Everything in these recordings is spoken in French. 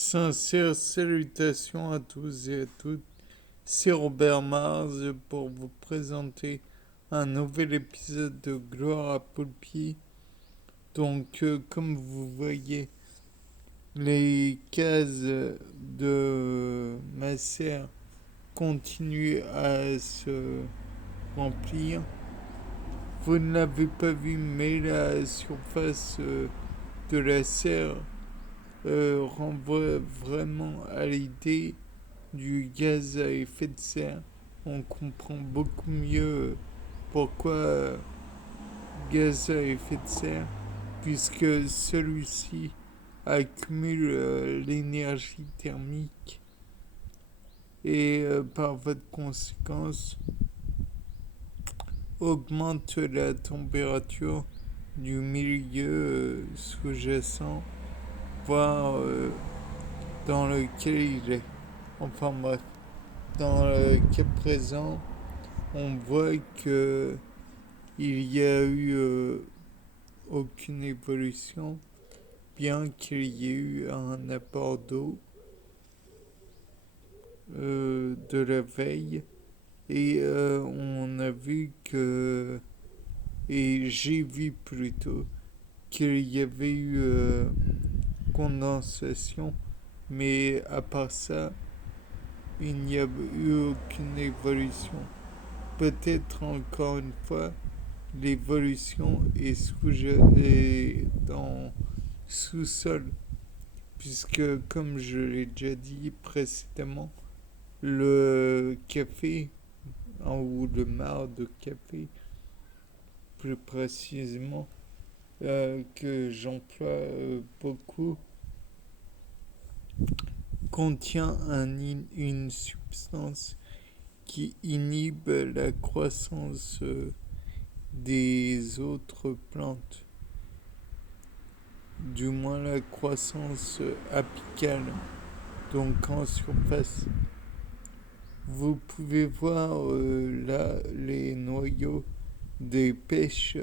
Sincères salutations à tous et à toutes. C'est Robert Mars pour vous présenter un nouvel épisode de Gloire à Poulpi. Comme vous voyez, les cases de ma serre continuent à se remplir. Vous ne l'avez pas vu, mais la surface de la serre renvoie vraiment à l'idée du gaz à effet de serre. On comprend beaucoup mieux pourquoi gaz à effet de serre, puisque celui-ci accumule l'énergie thermique et par votre conséquence augmente la température du milieu sous-jacent, voire dans lequel il est. Enfin bref, dans le cas présent, on voit que il y a eu aucune évolution, bien qu'il y ait eu un apport d'eau de la veille. Et on a vu que, et j'ai vu plutôt, qu'il y avait eu condensation, mais à part ça, il n'y a eu aucune évolution. Peut-être encore une fois, l'évolution est dans sous-sol, puisque comme je l'ai déjà dit précédemment, le café, ou le marc de café, plus précisément, que j'emploie beaucoup, contient une substance qui inhibe la croissance des autres plantes, du moins la croissance apicale, donc en surface. Vous pouvez voir là les noyaux des pêches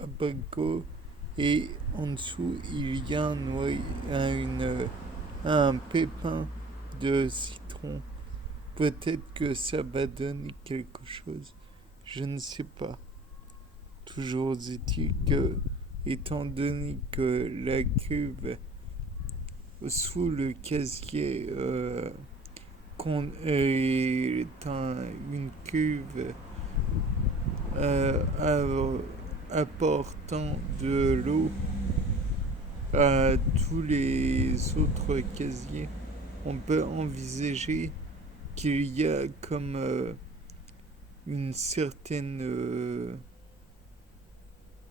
abricots et en dessous il y a un pépin de citron. Peut-être que ça va donner quelque chose, je ne sais pas. Toujours est-il que, étant donné que la cuve sous le casier est une cuve apportant de l'eau à tous les autres casiers, on peut envisager qu'il y a comme une certaine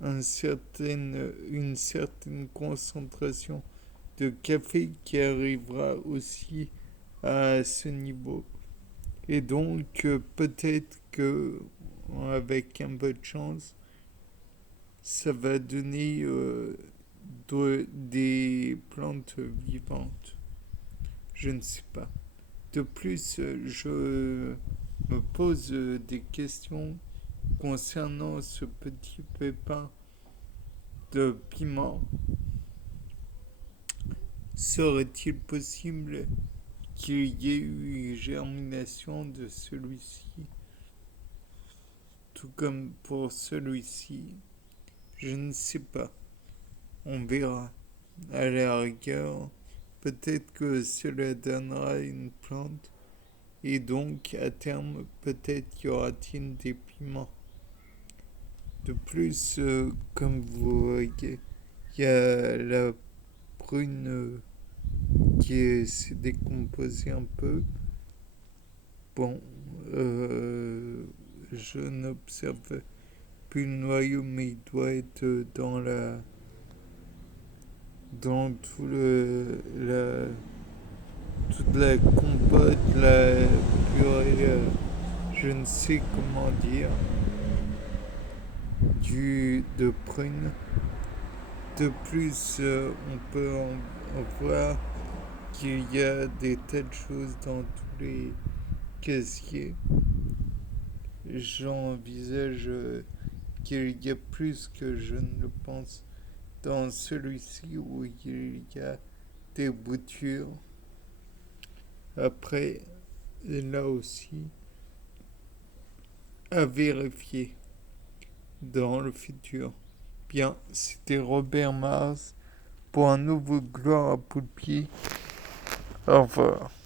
une certaine concentration de café qui arrivera aussi à ce niveau. Et donc, peut-être que, avec un peu de chance, ça va donner des plantes vivantes. Je ne sais pas. De plus, je me pose des questions concernant ce petit pépin de piment. Serait-il possible qu'il y ait eu une germination de celui-ci, tout comme pour celui-ci? Je ne sais pas. On verra. À la rigueur, peut-être que cela donnera une plante et donc à terme, peut-être y aura-t-il des piments. De plus, comme vous voyez, il y a la prune qui s'est décomposée un peu. Bon, je n'observe plus le noyau, mais il doit être dans toute la compote, la purée, je ne sais comment dire, de prune. De plus, on peut en voir qu'il y a des tas de choses dans tous les casiers. J'envisage qu'il y a plus que je ne le pense dans celui-ci où il y a des boutures. Après, là aussi, à vérifier dans le futur. Bien, c'était Robert Mars pour un nouveau Gloire à Poulpier. Au revoir.